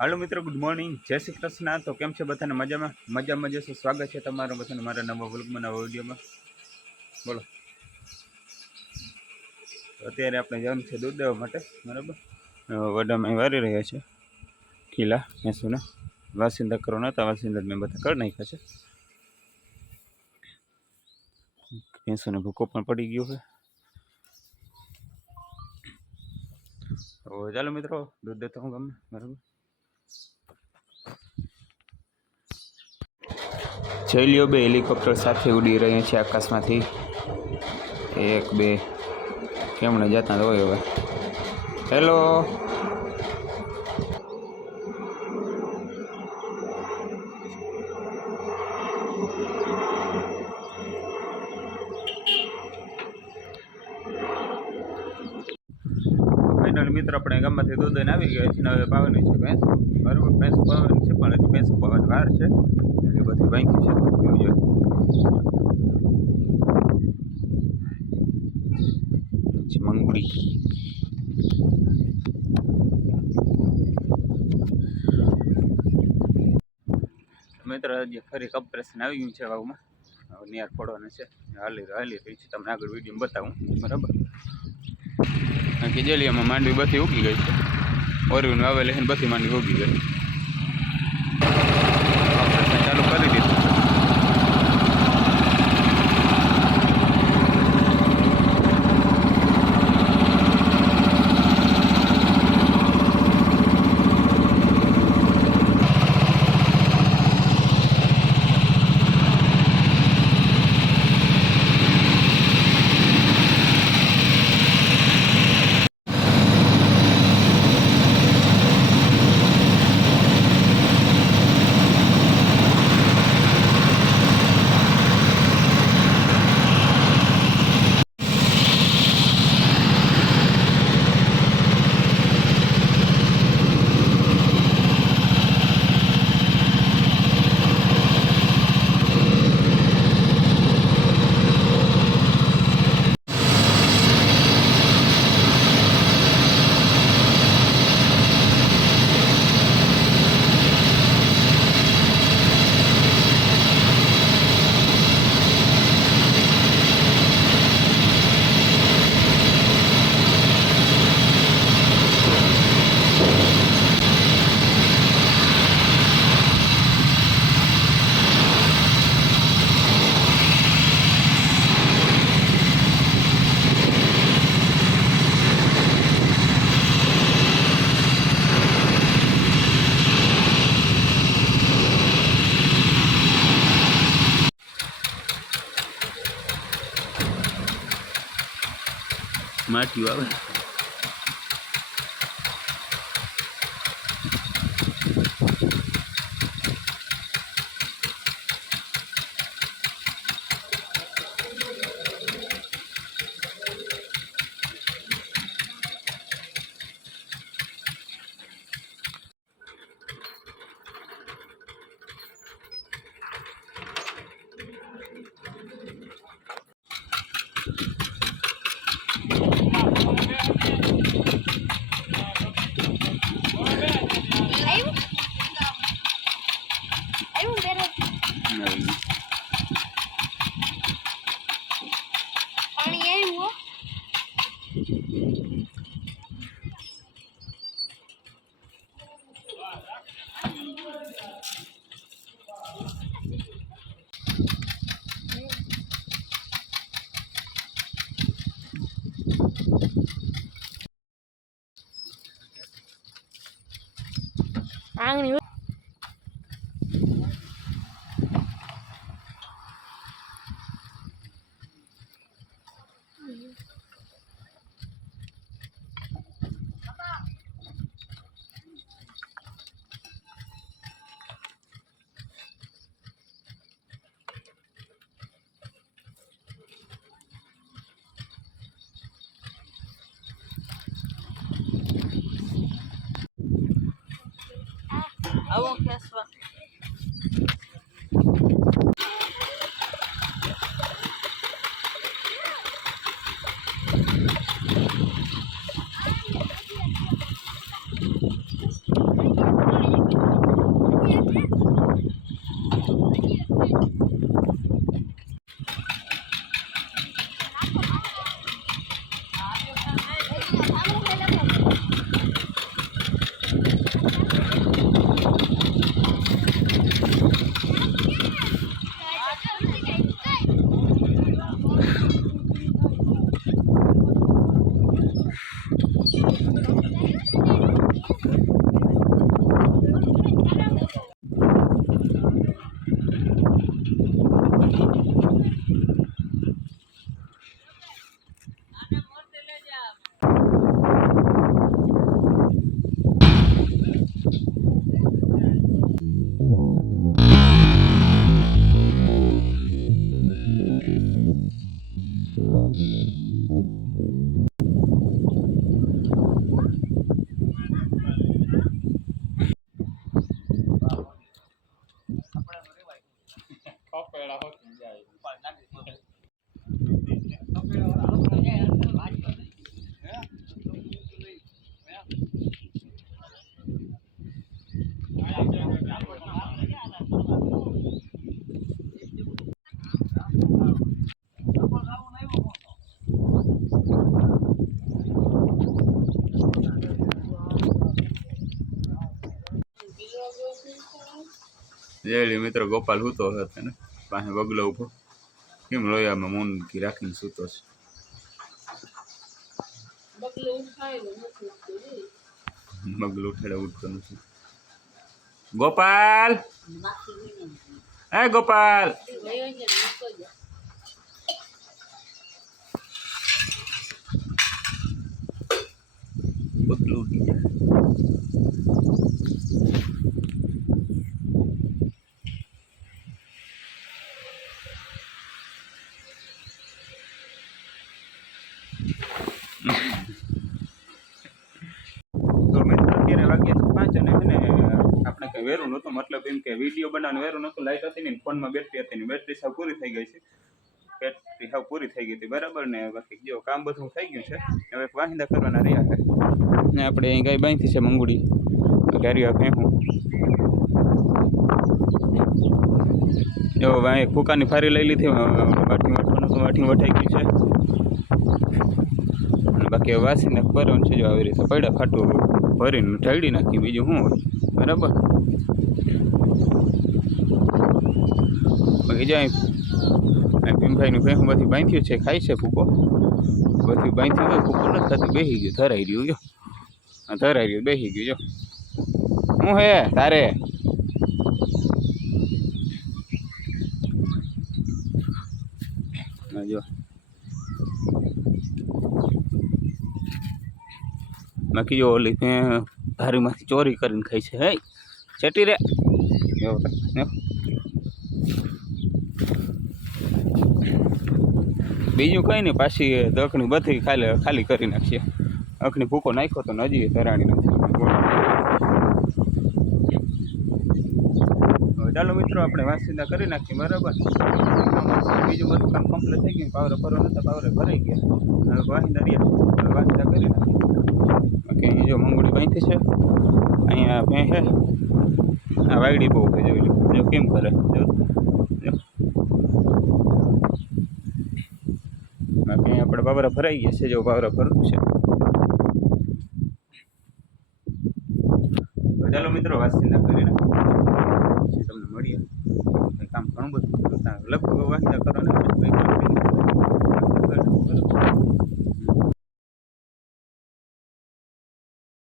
હાલો મિત્રો, good morning, જય શ્રી કૃષ્ણ। તો કેમ છે બધાને? મજામાં જશો। સ્વાગત છે તમારું બધાને મારા નવા વ્લોગમાં, નવા વિડીયોમાં। બોલો, અત્યારે આપણે જવાનું છે દૂધ દેવા માટે, બરાબર। વડામાં વારી રહ્યા છે ખીલા ભેંસોને, વાસિંદા કરવાના હતા, વાસિંદા મેં બધા કરી નાખ્યા છે। ભેંસોને ભૂકો પણ પડી ગયો છે। તો ચાલો મિત્રો, દૂધ દેતો હું ગામમાં, બરાબર। જઈલીઓ બે હેલિકોપ્ટર સાથે ઉડી રહ્યા છે આકાશમાંથી, એક બે કેમણે જતા હોય હવે। હેલો, ફાઇનલ મિત્રો આપણે ગામમાંથી દૂધ દઈને આવી ગયા છે ને હવે પાવાની છે ભેંસ, બરાબર। ભેંસ પાવાની છે પણ હજી ભેંસ પાવાની વાર છે, એટલે બધી બાંકી છે જોજો। મંગળી મિત્રો હજી ફરી કમ્પ્રેશન આવી ગયું છે વાવમાં, હવે નિયાર ફોડવાના છે, હાલી રહી છે, તમને આગળ વિડીયો બતાવું, બરાબર। કેજેલિયામાં માંડવી બધી ઉગી ગઈ છે, ઓરવીને વાવેલી છે ને બધી માંડવી ઉગી ગઈ, ઓપરેશન ચાલુ કરી દીધું છે। માટી આવે આંગળી આવો ખેસવા જય મિત્રો ગોપાલ સૂતો હતો ને પાસે બગલો ઉભો કેમ લોયામાં મૂંગી રાખીને સૂતો છે. બગલો ઉઠાડે ઉઠતો નથી. ગોપાલ હે ગોપાલ બગલો ઉઠી જાય. તો મિત્રો અત્યારે વાગ્યા 5 અને છે ને આપણે કંઈ વેરું નહોતું, મતલબ એમ કે વિડીયો બનાવવાનું વેરું નહોતું. લાઇટ હતી ને ફોનમાં બેટરી હતી ને બેટરી સાવ પૂરી થઈ ગઈ છે. બેટરી સાવ પૂરી થઈ ગઈ હતી બરાબર ને. બાકી જો કામ બધું થઈ ગયું છે. હવે વાહિંદા કરવાના રહ્યા છે ને. આપણે અહીં ગાય બાંધી છે મંગુડી ગારીઓ ફેંકું. જો ભાઈ ફૂકાની ફારી લઈ લીધી. વાટી વાટવાનું તો વાટી વટાઈ ગયું છે. બાકી વાસીને ભરવાનું છે. જો આવી રીતે પડ્યા ખાટું ભરીને ઢાળી નાખી, બીજું શું હોય બરાબર. બાકી જાય ભીમભાઈનું ભેંસ બધી બાંધ્યું છે, ખાય છે ફૂકો બધી બાંધ્યું હોય. ફૂકો નથી થતું, બેસી ગયું ધરાઈ રહ્યું. જો ધરાઈ રહ્યું બેસી ગયું. જો શું હે તારે જો બાકી જો ઓલી ધારીમાંથી ચોરી કરીને ખાઈ છે. હે ચટી રે બીજું કંઈ નહીં. પાછી દખણી બધી ખાલી કરી નાખીએ. અખની ભૂકો નાખ્યો તો હજી ધરાણી નથી. ચાલો મિત્રો આપણે વાસીદા કરી નાખીએ બરાબર. બીજું બધું કામ કમ્પ્લીટ થઈ ગયું. પાવરે ભરવા નતા, પાવરે ભરાઈ ગયા. હવે વાસીદા રહ્યા વાસીદા કરી નાખીએ. બાકી અહીં જો મંગુડી બાંધી છે. અહીંયા ભેં છે. આ વાયડી બહુ છે. જોઈ લો જો કેમ કરે. બાકી આપણે પાવરા ભરાઈ ગયા છે. જો પાવરા ભરવું છે. ચાલો મિત્રો વાસીદા કરી નાખીએ. તમને મળીએ. કામ ઘણું બધું લગભગ વાસીદા કરવાના